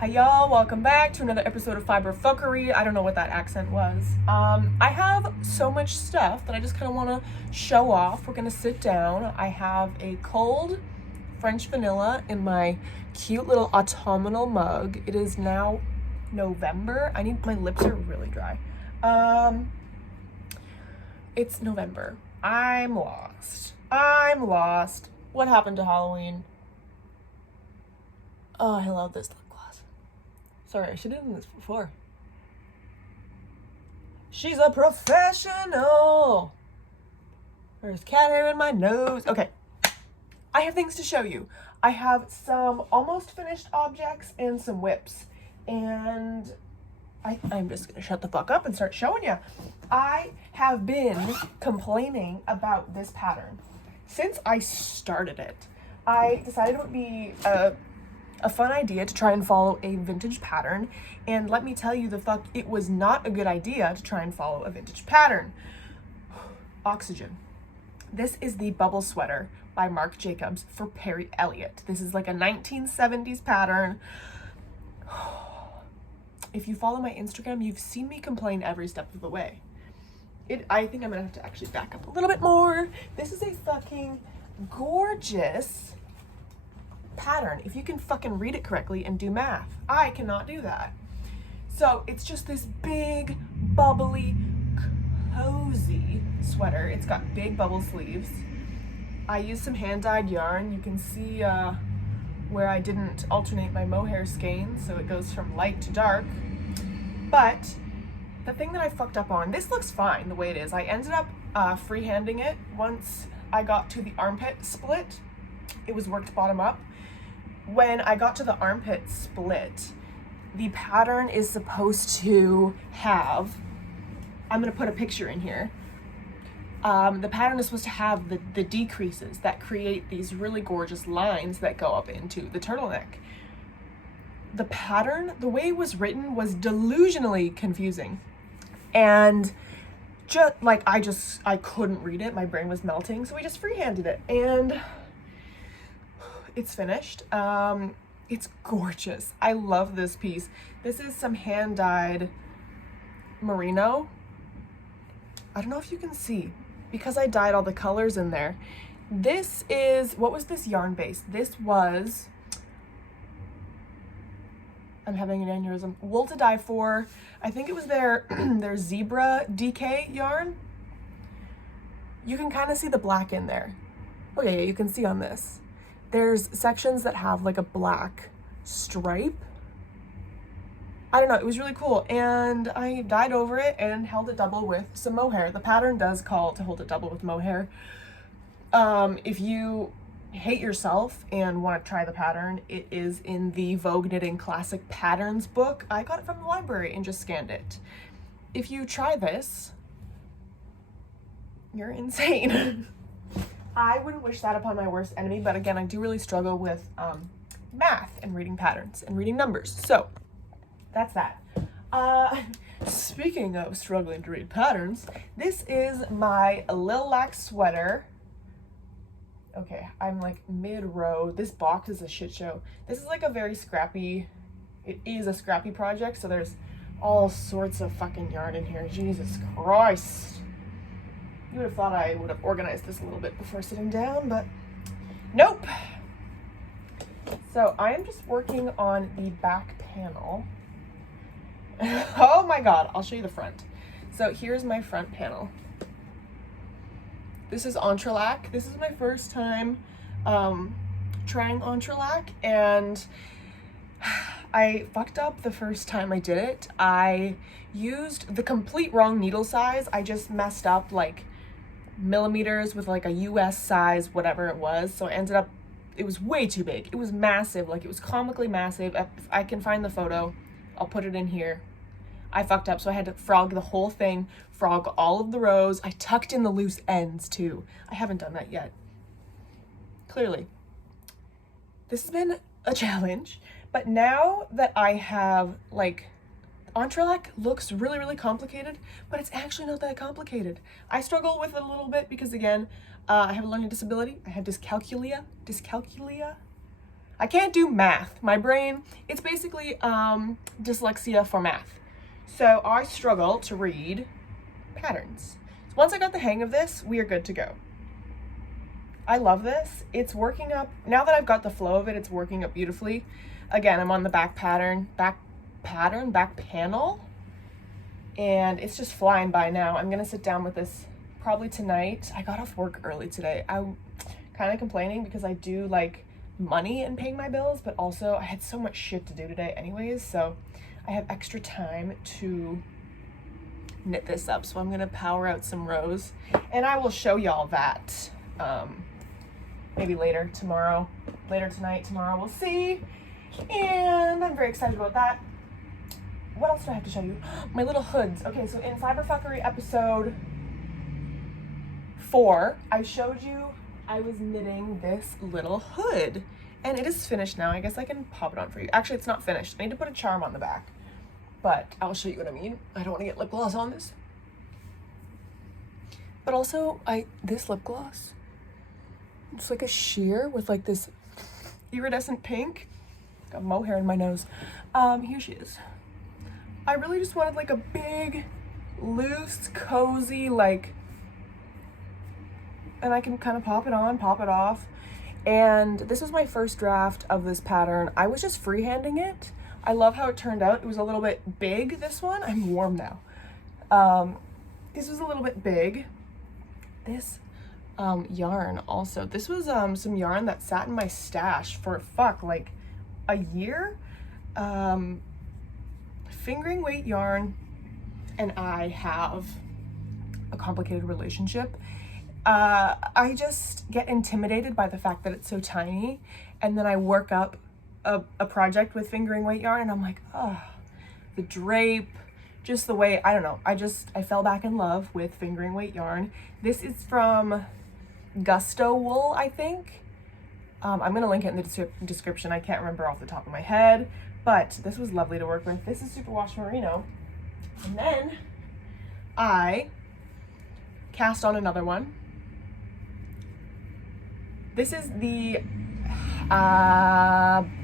Hi y'all, welcome back to another episode of Fibre Fuckery. I don't know what that accent was. I have so much stuff that I just kind of want to show off. We're gonna sit down. I have a cold French vanilla in my cute little autumnal mug. It is now November. My lips are really dry. It's November. I'm lost. What happened to Halloween? Oh, I love this lip gloss. Sorry, I should have done this before. She's a professional. There's cat hair in my nose. Okay, I have things to show you. I have some almost finished objects and some WIPS. And I'm just gonna shut the fuck up and start showing you. I have been complaining about this pattern since I started it. I decided it would be a fun idea to try and follow a vintage pattern, and let me tell you the fuck, it was not a good idea to try and follow a vintage pattern. Oxygen. This is the Bubble Sweater by Marc Jacobs for Perry Elliott. This is like a 1970s pattern. If you follow my Instagram, you've seen me complain every step of the way. I think I'm gonna have to actually back up a little bit more. This is a fucking gorgeous pattern if you can fucking read it correctly and do math. I cannot do that. So it's just this big, bubbly, cozy sweater. It's got big bubble sleeves. I used some hand-dyed yarn. You can see where I didn't alternate my mohair skein, so it goes from light to dark. But the thing that I fucked up on, this looks fine the way it is. I ended up freehanding it once I got to the armpit split. It was worked bottom up. When I got to the armpit split, the pattern is supposed to have, I'm gonna put a picture in here. The pattern is supposed to have the decreases that create these really gorgeous lines that go up into the turtleneck. The pattern, the way it was written, was delusionally confusing. And just like, I couldn't read it. My brain was melting. So we just freehanded it, and it's finished. It's gorgeous. I love this piece. This is some hand-dyed merino. I don't know if you can see because I dyed all the colors in there. This is, what was this yarn base? This was, I'm having an aneurysm. Wool to Die For. I think it was their zebra DK yarn. You can kind of see the black in there. Oh yeah, you can see on this. There's sections that have like a black stripe. I don't know, it was really cool. And I dyed over it and held it double with some mohair. The pattern does call to hold it double with mohair. If you hate yourself and want to try the pattern, it is in the Vogue Knitting Classic Patterns book. I got it from the library and just scanned it. If you try this, you're insane. I wouldn't wish that upon my worst enemy, but again, I do really struggle with math and reading patterns and reading numbers. So that's that. Speaking of struggling to read patterns, this is my Lil Lac Sweater. Okay, I'm like mid-row. This box is a shit show. This is like a very scrappy, it is a scrappy project, so there's all sorts of fucking yarn in here. Jesus Christ. You would have thought I would have organized this a little bit before sitting down, but nope. So I am just working on the back panel. Oh my God, I'll show you the front. So here's my front panel. This is Entrelac. This is my first time trying Entrelac, and I fucked up the first time I did it. I used the complete wrong needle size. I just messed up like millimeters with like a US size, whatever it was. So I ended up, it was way too big. It was massive, like it was comically massive. If I can find the photo, I'll put it in here. I fucked up, so I had to frog the whole thing, frog all of the rows. I tucked in the loose ends too. I haven't done that yet. Clearly. This has been a challenge, but now that I have like, Entrelac looks really, really complicated, but it's actually not that complicated. I struggle with it a little bit because again, I have a learning disability. I have dyscalculia. I can't do math. My brain, it's basically dyslexia for math. So I struggle to read patterns. So once I got the hang of this, we are good to go. I love this. It's working up, now that I've got the flow of it, it's working up beautifully. Again, I'm on the back panel, and it's just flying by now. I'm gonna sit down with this probably tonight. I got off work early today. I'm kind of complaining because I do like money and paying my bills, but also I had so much shit to do today anyways, so I have extra time to knit this up. So I'm gonna power out some rows, and I will show y'all that maybe later tonight, tomorrow, we'll see. And I'm very excited about that. What else do I have to show you? My little hoods. Okay, so in Fckery episode 4, I showed you I was knitting this little hood, and it is finished now. I guess I can pop it on for you. Actually, it's not finished. I need to put a charm on the back, but I'll show you what I mean. I don't want to get lip gloss on this. But also, this lip gloss, it's like a sheer with like this iridescent pink. Got mohair in my nose. Here she is. I really just wanted like a big, loose, cozy, like, and I can kind of pop it on, pop it off. And this was my first draft of this pattern. I was just freehanding it. I love how it turned out. It was a little bit big, this one. I'm warm now. This was a little bit big. This yarn also. This was some yarn that sat in my stash for like a year. Fingering weight yarn and I have a complicated relationship. I just get intimidated by the fact that it's so tiny, and then I work up a project with fingering weight yarn and I'm like, oh, the drape, just the way, I don't know, I fell back in love with fingering weight yarn. This is from Gusto Wool, I think. I'm gonna link it in the description. I can't remember off the top of my head, but this was lovely to work with. This is Superwash Merino. And then I cast on another one. This is the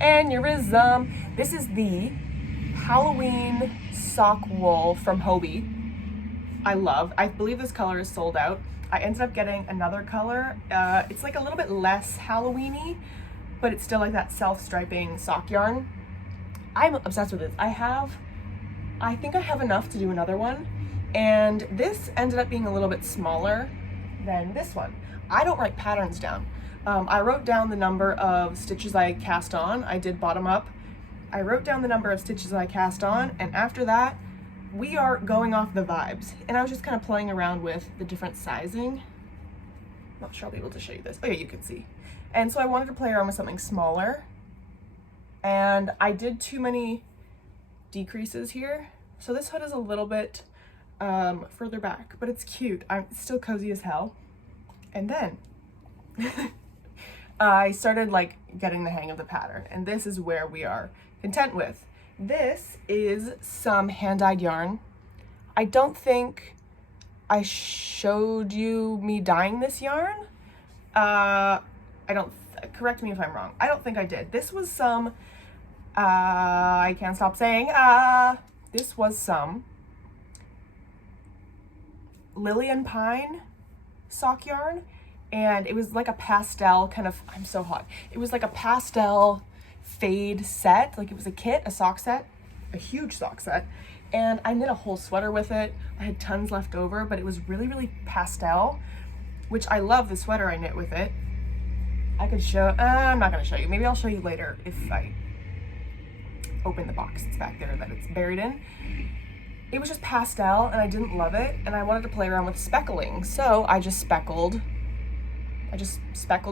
aneurysm. This is the Halloween sock wool from Hobie. I believe this color is sold out. I ended up getting another color. It's like a little bit less Halloween-y, but it's still like that self-striping sock yarn. I'm obsessed with this. I think I have enough to do another one, and this ended up being a little bit smaller than this one. I don't write patterns down. I wrote down the number of stitches I cast on. I did bottom up. I wrote down the number of stitches I cast on, and after that, we are going off the vibes. And I was just kind of playing around with the different sizing. Not sure I'll be able to show you this. Oh yeah, you can see. And so I wanted to play around with something smaller. And I did too many decreases here. So this hood is a little bit further back, but it's cute. It's still cozy as hell. And then I started like getting the hang of the pattern, and this is where we are content with. This is some hand-dyed yarn. I don't think I showed you me dyeing this yarn. Correct me if I'm wrong. I don't think I did. This was some, I can't stop saying, this was some Lily and Pine sock yarn. And it was like a pastel kind of, I'm so hot. It was like a pastel fade set. Like it was a kit, a sock set, a huge sock set. And I knit a whole sweater with it. I had tons left over, but it was really, really pastel, which I love the sweater I knit with it. I could show, I'm not gonna show you. Maybe I'll show you later if I open the box. It's back there that it's buried in. It was just pastel and I didn't love it. And I wanted to play around with speckling. So I just speckled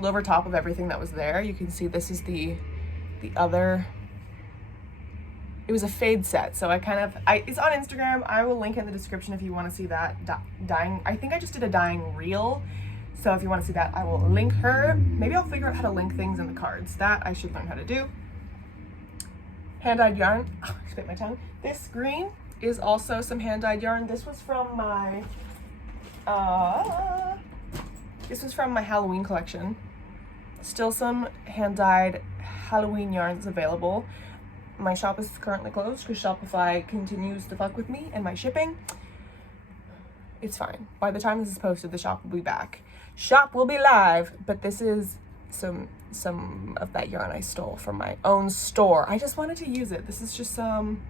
over top of everything that was there. You can see this is the other, it was a fade set. So it's on Instagram. I will link in the description if you want to see that dyeing. I think I just did a dyeing reel. So if you want to see that, I will link her. Maybe I'll figure out how to link things in the cards. That I should learn how to do. Hand-dyed yarn, oh, I spit my tongue. This green is also some hand-dyed yarn. This was from my, Halloween collection. Still some hand-dyed Halloween yarns available. My shop is currently closed because Shopify continues to fuck with me and my shipping. It's fine. By the time this is posted, the shop will be back. Shop will be live, but this is some of that yarn I stole from my own store. I just wanted to use it. This is just some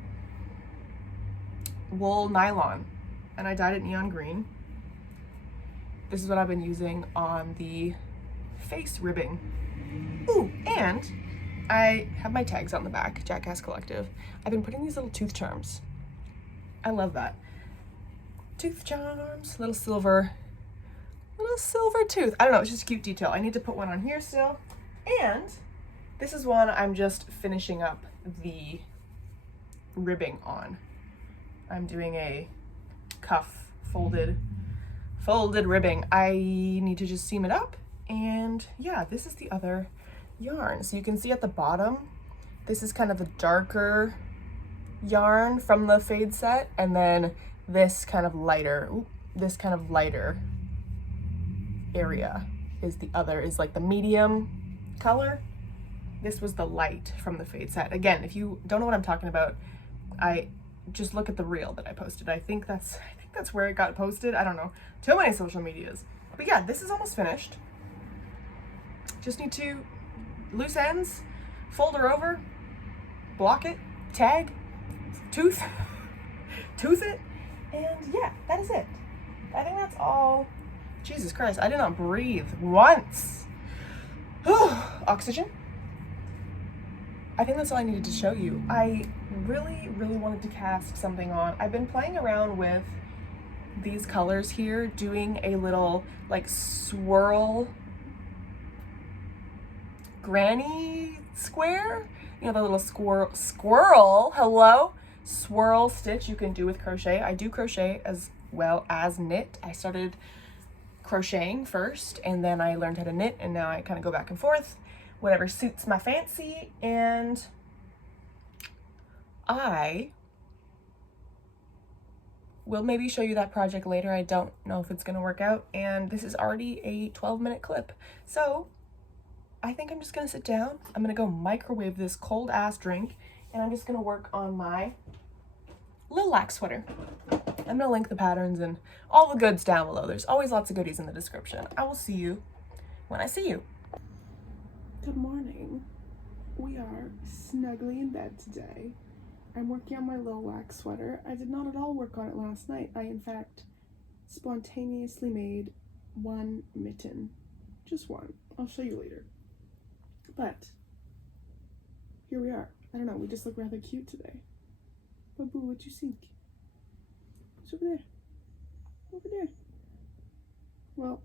wool nylon, and I dyed it neon green. This is what I've been using on the face ribbing. Ooh, and I have my tags on the back, Jackass Collective. I've been putting these little tooth charms. I love that. Tooth charms, little silver tooth. I don't know, it's just a cute detail. I need to put one on here still. And this is one I'm just finishing up the ribbing on. I'm doing a cuff folded ribbing. I need to just seam it up. And yeah, this is the other yarn. So you can see at the bottom, this is kind of the darker yarn from the fade set, and then this kind of lighter area is like the medium color. This was the light from the fade set. Again, if you don't know what I'm talking about, I just look at the reel that I posted. I think that's where it got posted. I don't know. Too many social medias. But yeah, this is almost finished. Just need to loose ends, fold her over, block it, tag, tooth it, and yeah, that is it. I think that's all. Jesus Christ, I did not breathe once. Oxygen. I think that's all I needed to show you. I really wanted to cast something on. I've been playing around with these colors here, doing a little like swirl granny square. You know, the little squirrel, hello? Swirl stitch you can do with crochet. I do crochet as well as knit. I started crocheting first, and then I learned how to knit, and now I kind of go back and forth, whatever suits my fancy. And I will maybe show you that project later. I don't know if it's going to work out, and this is already a 12-minute clip. So I think I'm just going to sit down. I'm going to go microwave this cold ass drink, and I'm just going to work on my Lil Lac sweater. I'm going to link the patterns and all the goods down below. There's always lots of goodies in the description. I will see you when I see you. Good morning. We are snugly in bed today. I'm working on my Lil Lac sweater. I did not at all work on it last night. I, in fact, spontaneously made one mitten. Just one. I'll show you later. But here we are. I don't know, we just look rather cute today. But boo, what you think? What's over there? Over there. Well,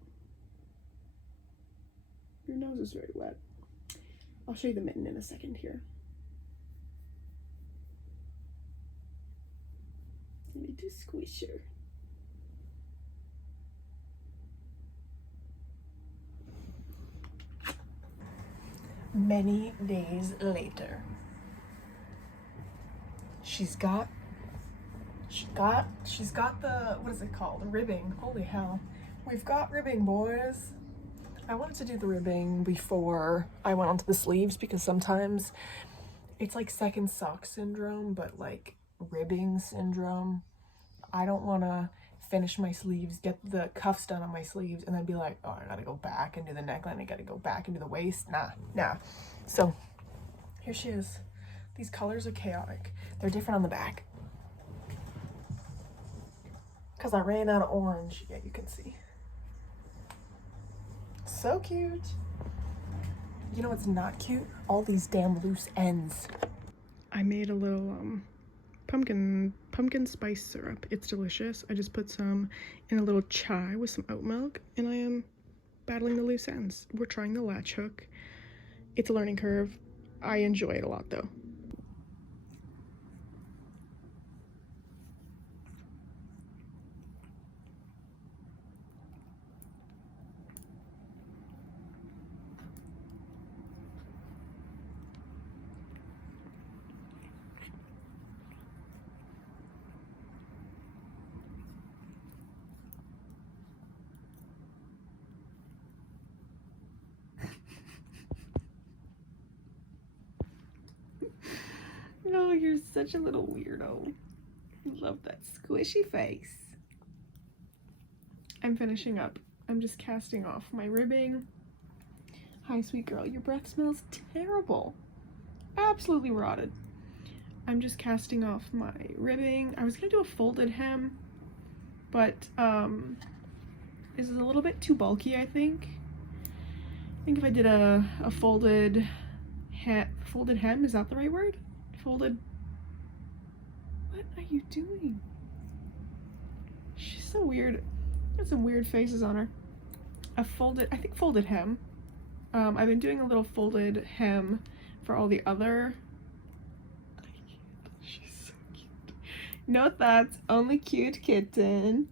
your nose is very wet. I'll show you the mitten in a second here. Let me do squisher. Many days later. She's got the, what is it called? Ribbing. Holy hell. We've got ribbing, boys. I wanted to do the ribbing before I went onto the sleeves because sometimes it's like second sock syndrome, but like ribbing syndrome. I don't want to finish my sleeves, get the cuffs done on my sleeves, and then be like, oh, I gotta go back and do the neckline, I gotta go back and do the waist. Nah. So here she is. These colors are chaotic. They're different on the back. Because I ran out of orange. Yeah, you can see. So cute. You know what's not cute? All these damn loose ends. I made a little pumpkin spice syrup. It's delicious. I just put some in a little chai with some oat milk, and I am battling the loose ends. We're trying the latch hook. It's a learning curve. I enjoy it a lot though. Oh, you're such a little weirdo. I love that squishy face. I'm finishing up. I'm just casting off my ribbing. Hi, sweet girl. Your breath smells terrible. Absolutely rotted. I'm just casting off my ribbing. I was gonna do a folded hem, but this is a little bit too bulky, I think. I think if I did a folded hem, is that the right word? Folded. What are you doing? She's so weird. Got some weird faces on her. I think folded hem. I've been doing a little folded hem for all the other. She's so cute. No thoughts, only cute kitten.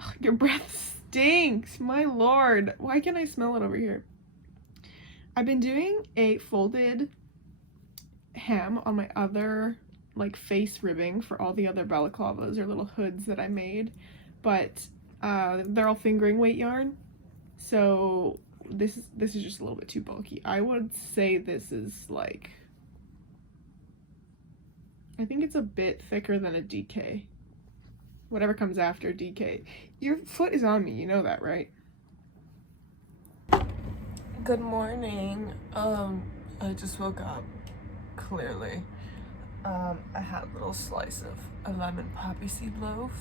Oh, your breath stinks, my lord. Why can't I smell it over here? I've been doing a folded hem on my other like face ribbing for all the other balaclavas or little hoods that I made, but they're all fingering weight yarn, so this is just a little bit too bulky. I would say this is like, I think it's a bit thicker than a DK. Whatever comes after DK. Your foot is on me, you know that, right? Good morning. I just woke up, clearly. I had a little slice of a lemon poppy seed loaf.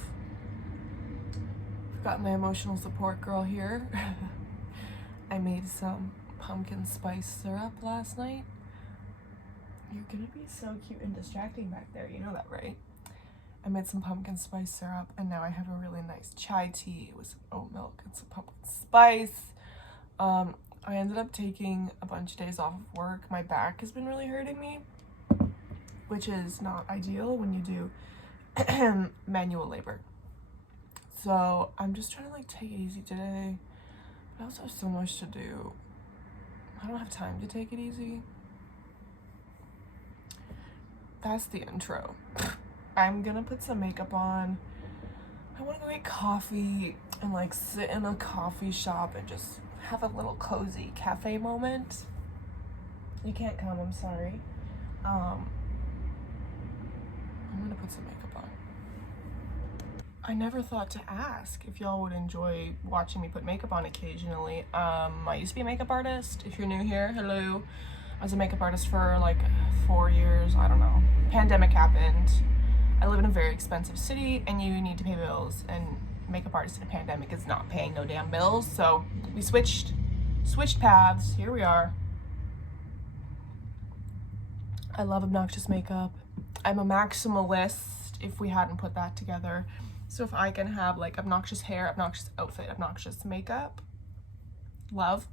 I've got my emotional support girl here. I made some pumpkin spice syrup last night. You're gonna be so cute and distracting back there, you know that, right? I made some pumpkin spice syrup, and now I have a really nice chai tea with some oat milk and some pumpkin spice. I ended up taking a bunch of days off of work. My back has been really hurting me, which is not ideal when you do manual labor. So I'm just trying to like take it easy today. But I also have so much to do. I don't have time to take it easy. That's the intro. I'm gonna put some makeup on. I wanna go get coffee and like sit in a coffee shop and just have a little cozy cafe moment. You can't come, I'm sorry. I'm gonna put some makeup on. I never thought to ask if y'all would enjoy watching me put makeup on occasionally. I used to be a makeup artist. If you're new here, hello. I was a makeup artist for like 4 years, I don't know. Pandemic happened. I live in a very expensive city and you need to pay bills, and makeup artist in a pandemic is not paying no damn bills. So we switched paths. Here we are. I love obnoxious makeup. I'm a maximalist if we hadn't put that together. So if I can have like obnoxious hair, obnoxious outfit, obnoxious makeup, love.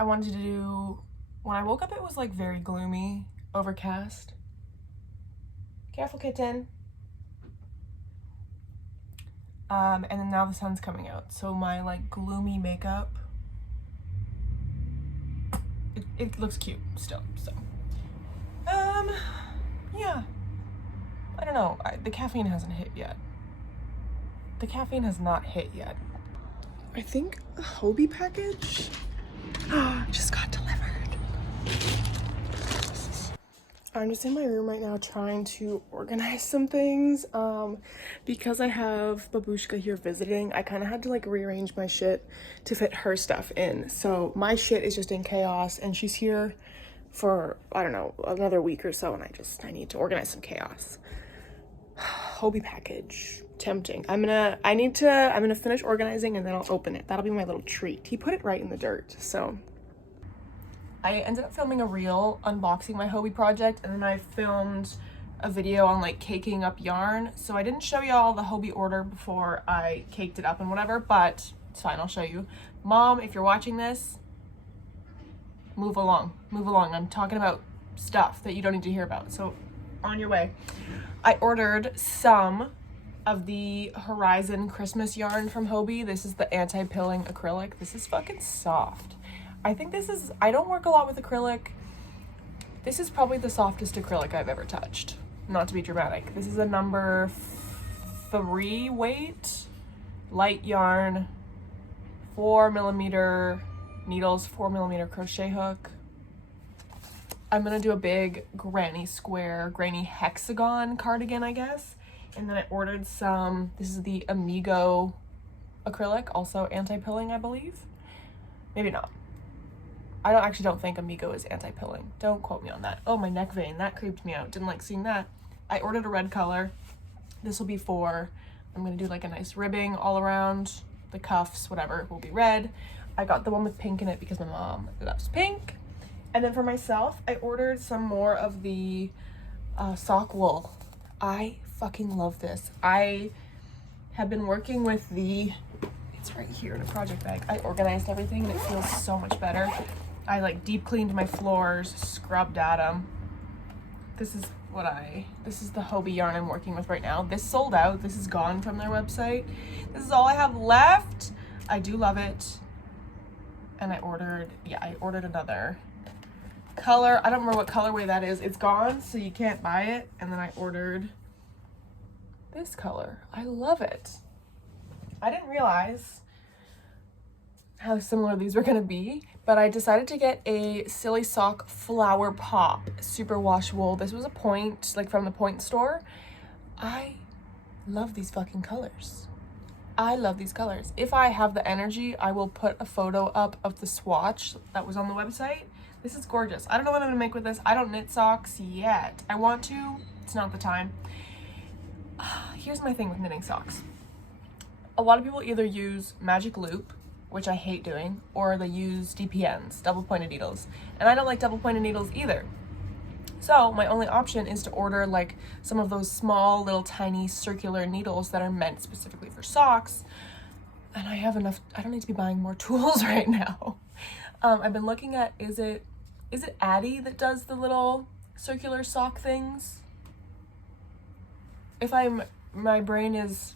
I wanted to do, when I woke up it was like very gloomy, overcast. Careful, kitten. And then now the sun's coming out, so my like gloomy makeup, it looks cute still. So yeah, I don't know, the caffeine hasn't hit yet. The caffeine has not hit yet. I think a Hobie package just got delivered. I'm just in my room right now trying to organize some things. Because I have Babushka here visiting, I kind of had to like rearrange my shit to fit her stuff in. So my shit is just in chaos, and she's here for, I don't know, another week or so, and I need to organize some chaos. Hobie package, tempting. I'm gonna finish organizing and then I'll open it. That'll be my little treat. He put it right in the dirt, so. I ended up filming a reel unboxing my Hobie project, and then I filmed a video on like caking up yarn. So I didn't show y'all the Hobie order before I caked it up and whatever, but it's fine, I'll show you. Mom, if you're watching this, move along. I'm talking about stuff that you don't need to hear about, so on your way. I ordered some of the Horizon Christmas yarn from Hobie. This is the anti-pilling acrylic. This is fucking soft. I think I don't work a lot with acrylic. This is probably the softest acrylic I've ever touched. Not to be dramatic. This is a number 3 weight, light yarn, 4mm needles, 4mm crochet hook. I'm gonna do a big granny square, granny hexagon cardigan, I guess. And then I ordered some, this is the Amigo acrylic, also anti-pilling, I believe. Maybe not. I actually don't think Amigo is anti-pilling. Don't quote me on that. Oh, my neck vein, that creeped me out. Didn't like seeing that. I ordered a red color. This will be for, I'm gonna do like a nice ribbing all around. The cuffs, whatever, will be red. I got the one with pink in it because my mom loves pink. And then for myself, I ordered some more of the sock wool. I fucking love this. I have been working with the, it's right here in a project bag. I organized everything and it feels so much better. I like deep cleaned my floors, scrubbed at them. This is the Hobie yarn I'm working with right now. This sold out. This is gone from their website. This is all I have left. I do love it. And I ordered another color. I don't remember what colorway that is. It's gone, so you can't buy it. And then I ordered this color. I love it. I didn't realize how similar these were gonna be, but I decided to get a Silly Sock Flower Pop Superwash Wool. This was a Point, like from the Point store. I love these fucking colors. I love these colors. If I have the energy, I will put a photo up of the swatch that was on the website. This is gorgeous. I don't know what I'm gonna make with this. I don't knit socks yet. I want to, it's not the time. Here's my thing with knitting socks. A lot of people either use magic loop, which I hate doing, or they use DPNs, double pointed needles. And I don't like double pointed needles either. So my only option is to order like some of those small little tiny circular needles that are meant specifically for socks. And I have enough, I don't need to be buying more tools right now. I've been looking at, is it Addie that does the little circular sock things? If my brain is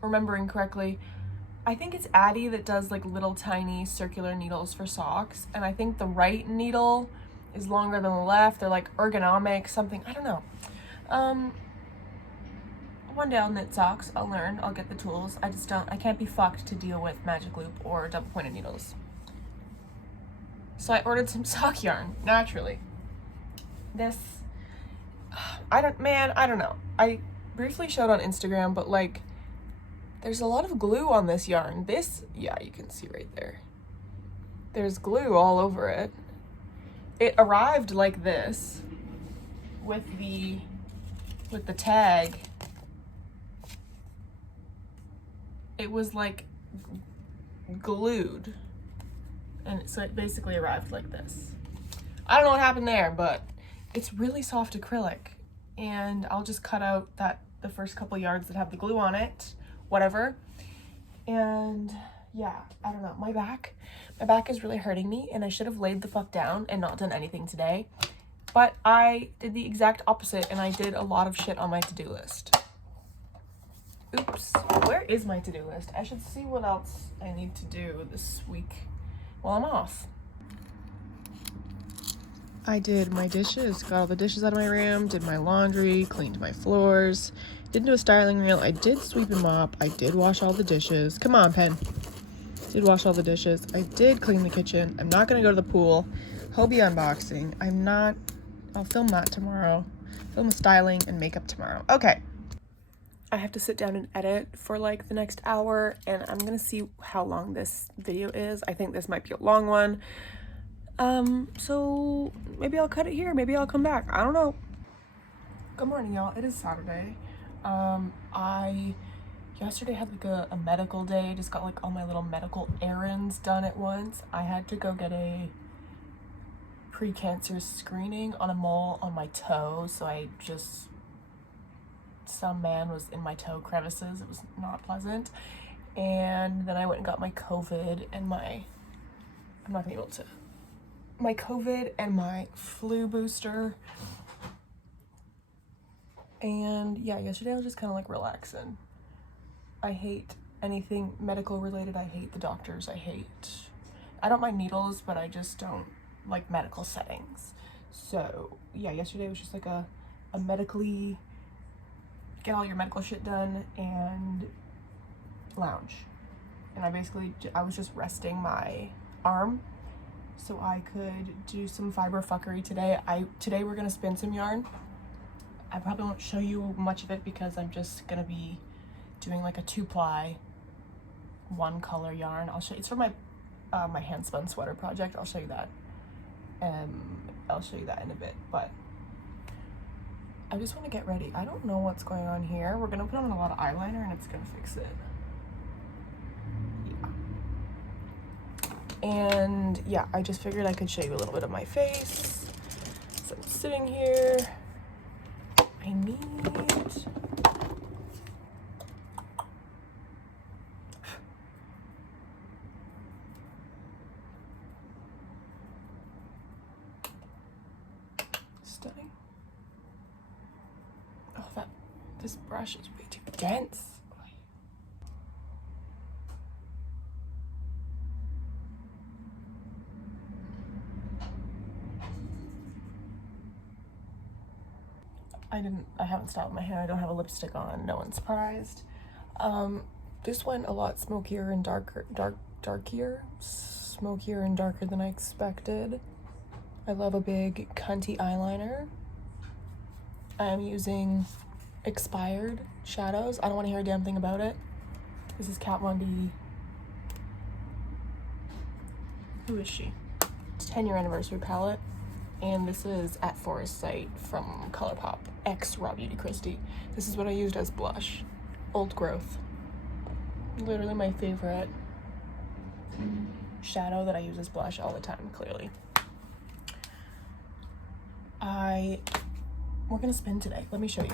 remembering correctly, I think it's Addie that does like little tiny circular needles for socks, and I think the right needle is longer than the left. They're like ergonomic something, I don't know. One day I'll knit socks, I'll learn, I'll get the tools. I can't be fucked to deal with magic loop or double pointed needles. So I ordered some sock yarn, naturally. This, I don't know. I briefly showed on Instagram, but like, there's a lot of glue on this yarn. This, yeah, you can see right there. There's glue all over it. It arrived like this with the tag. It was like glued. And so it basically arrived like this. I don't know what happened there, but it's really soft acrylic. And I'll just cut out the first couple yards that have the glue on it. Whatever. And yeah, I don't know, my back is really hurting me, and I should have laid the fuck down and not done anything today, but I did the exact opposite, and I did a lot of shit on my to-do list. Oops, where is my to-do list? I should see what else I need to do this week while I'm off. I did my dishes, got all the dishes out of my room, did my laundry, cleaned my floors, didn't do a styling reel. I did sweep and mop. I did wash all the dishes. Come on, pen. Did wash all the dishes. I did clean the kitchen. I'm not gonna go to the pool. Hobie unboxing. I'll film that tomorrow. Film the styling and makeup tomorrow. Okay. I have to sit down and edit for like the next hour, and I'm gonna see how long this video is. I think this might be a long one. So maybe I'll cut it here. Maybe I'll come back. I don't know. Good morning, y'all. It is Saturday. I yesterday had like a medical day. Just got like all my little medical errands done at once. I had to go get a pre-cancer screening on a mole on my toe, so some man was in my toe crevices. It was not pleasant. And then I went and got my COVID and my COVID and my flu booster. And yeah, yesterday I was just kind of like relaxing. I hate anything medical related. I hate the doctors. I don't mind needles, but I just don't like medical settings. So yeah, yesterday was just like a medically get all your medical shit done and lounge. And I was just resting my arm so I could do some fiber fuckery today. Today we're gonna spin some yarn. I probably won't show you much of it because I'm just gonna be doing like a 2-ply 1-color yarn. I'll show you, it's for my my hand spun sweater project. I'll show you that. I'll show you that in a bit, but I just want to get ready. I don't know what's going on here. We're gonna put on a lot of eyeliner and it's gonna fix it. Yeah. And yeah, I just figured I could show you a little bit of my face. So I'm sitting here. I need stunning. Oh, this brush is way too dense. I haven't styled my hair. I don't have a lipstick on. No one's surprised. This went a lot smokier and smokier and darker than I expected. I love a big cunty eyeliner. I am using expired shadows. I don't want to hear a damn thing about it. This is Kat Von D. Who is she? It's 10-year anniversary palette. And this is at Forest Sight from ColourPop, ex Raw Beauty Christie. This is what I used as blush. Old Growth. Literally my favorite shadow that I use as blush all the time, clearly. We're gonna spin today. Let me show you.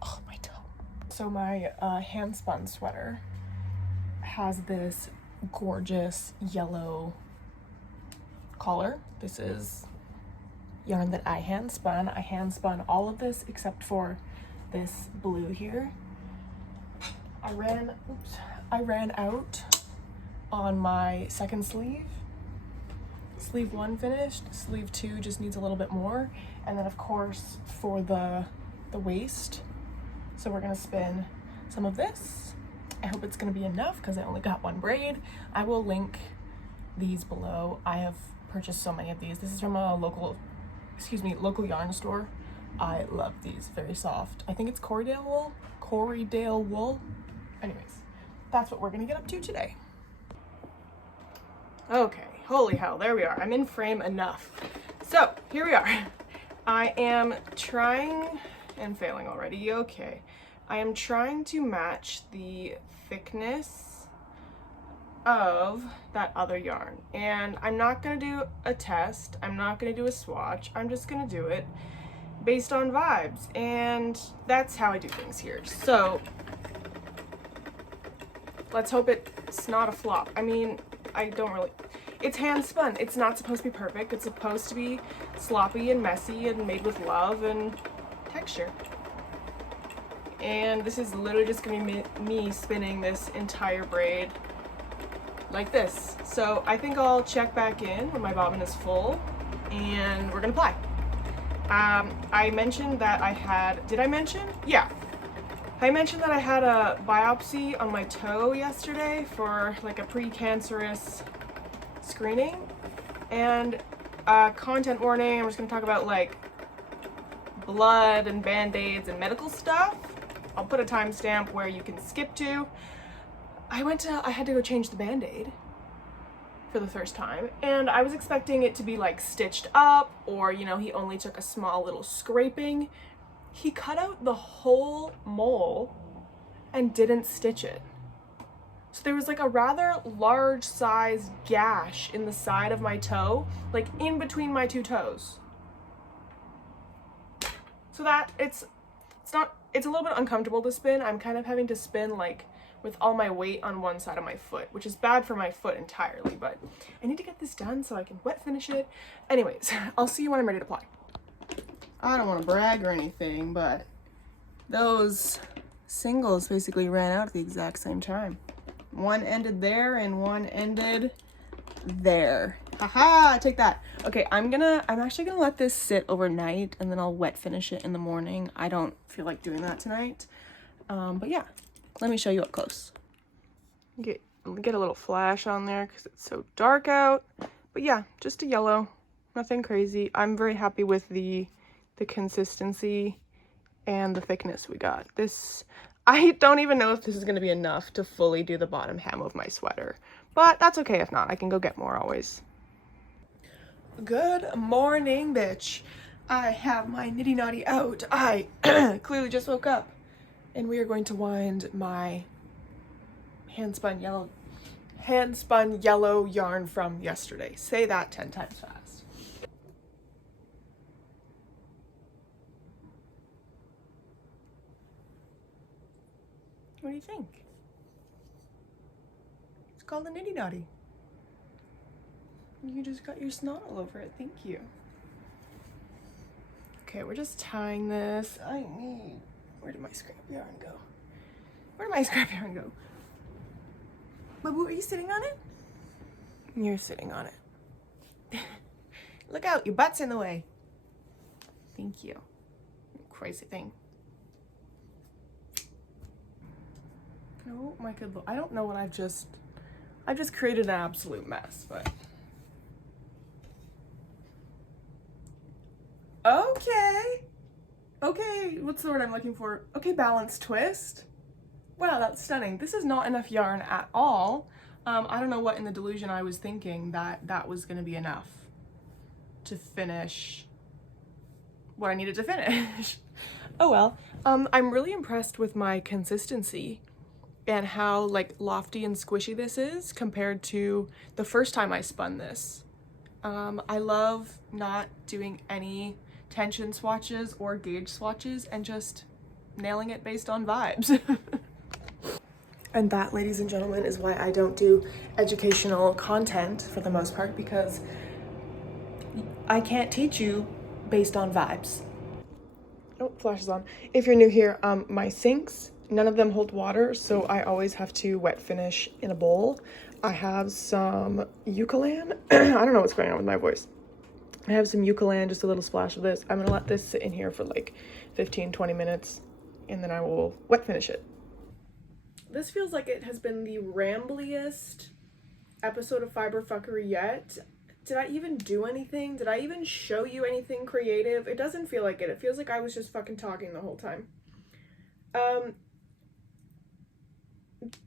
Oh, my toe. So my hand spun sweater has this gorgeous yellow collar. This is yarn that I hand spun. I hand spun all of this except for this blue here. I ran out on my second sleeve. Sleeve 1 finished, sleeve 2 just needs a little bit more. And then of course for the waist. So we're gonna spin some of this. I hope it's gonna be enough because I only got 1 braid. I will link these below. I have purchased so many of these. This is from a local yarn store. I love these, very soft. I think it's Corriedale wool. Anyways, that's what we're gonna get up to today. Okay, holy hell, there we are. I'm in frame enough. So here we are. I am trying and failing already. Okay, I am trying to match the thickness of that other yarn, and I'm not gonna do a test, I'm not gonna do a swatch, I'm just gonna do it based on vibes, and that's how I do things here. So let's hope it's not a flop. I mean, it's hand spun. It's not supposed to be perfect. It's supposed to be sloppy and messy and made with love and texture. And this is literally just gonna be me spinning this entire braid like this. So I think I'll check back in when my bobbin is full and we're gonna ply. I mentioned that I had, did I mention? Yeah. I mentioned that I had a biopsy on my toe yesterday for like a pre-cancerous screening. And content warning, I'm just gonna talk about like blood and band-aids and medical stuff. I'll put a timestamp where you can skip to. I had to go change the band-aid for the first time, and I was expecting it to be like stitched up, or you know, he only took a small little scraping. He cut out the whole mole and didn't stitch it. So there was like a rather large size gash in the side of my toe, like in between my 2 toes. So that it's a little bit uncomfortable to spin. I'm kind of having to spin like with all my weight on one side of my foot, which is bad for my foot entirely, but I need to get this done so I can wet finish it. Anyways, I'll see you when I'm ready to ply. I don't want to brag or anything, but those singles basically ran out at the exact same time. One ended there and one ended there. Haha, take that. Okay, I'm actually gonna let this sit overnight and then I'll wet finish it in the morning. I don't feel like doing that tonight. But yeah, let me show you up close. Get a little flash on there because it's so dark out. But yeah, just a yellow, nothing crazy. I'm very happy with the consistency and the thickness we got. This, I don't even know if this is gonna be enough to fully do the bottom hem of my sweater, but that's okay if not. I can go get more always. Good morning, bitch. I have my nitty naughty out. I clearly just woke up, and we are going to wind my handspun yellow yarn from yesterday. Say that 10 times fast. What do you think? It's called a nitty naughty. You just got your snot all over it. Thank you. Okay, we're just tying this. Where did my scrap yarn go? Where did my scrap yarn go? Babu, are you sitting on it? You're sitting on it. Look out, your butt's in the way. Thank you. Crazy thing. Oh my good Lord. I don't know what I've just created an absolute mess, but. Okay, what's the word I'm looking for? Okay, balanced twist. Wow, that's stunning. This is not enough yarn at all. I don't know what in the delusion I was thinking that was gonna be enough to finish what I needed to finish. Oh well. I'm really impressed with my consistency and how like lofty and squishy this is compared to the first time I spun this. I love not doing any tension swatches or gauge swatches and just nailing it based on vibes. And that, ladies and gentlemen, is why I don't do educational content for the most part, because I can't teach you based on vibes. Oh, flash is on. If you're new here, my sinks, none of them hold water, so I always have to wet finish in a bowl. I have some Eucalan. I don't know what's going on with my voice. I have some Eucalan, just a little splash of this. I'm gonna let this sit in here for like 15-20 minutes, and then I will wet finish it. This feels like it has been the rambliest episode of Fibre Fuckery yet. Did I even do anything? Did I even show you anything creative? It doesn't feel like it. It feels like I was just fucking talking the whole time.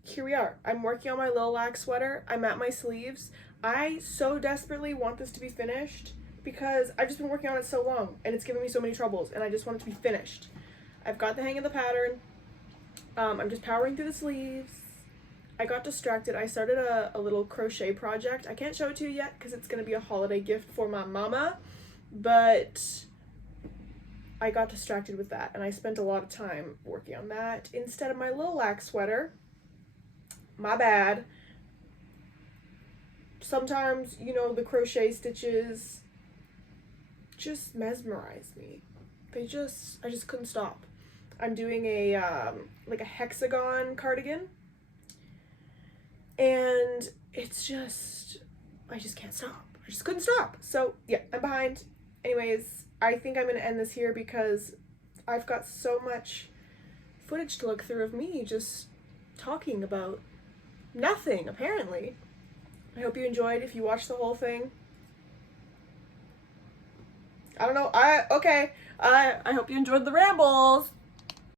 Here we are. I'm working on my Lil Lac sweater. I'm at my sleeves. I so desperately want this to be finished because I've just been working on it so long and it's given me so many troubles and I just want it to be finished. I've got the hang of the pattern. I'm just powering through the sleeves. I got distracted. I started a little crochet project. I can't show it to you yet because it's going to be a holiday gift for my mama, but I got distracted with that and I spent a lot of time working on that instead of my Lil Lac sweater. My bad. Sometimes, you know, the crochet stitches just mesmerize me. I just couldn't stop. I'm doing a like a hexagon cardigan, and it's just, I just can't stop. I just couldn't stop. So yeah, I'm behind. Anyways, I think I'm gonna end this here because I've got so much footage to look through of me just talking about nothing, apparently. I hope you enjoyed. If you watched the whole thing, I don't know. I hope you enjoyed the rambles.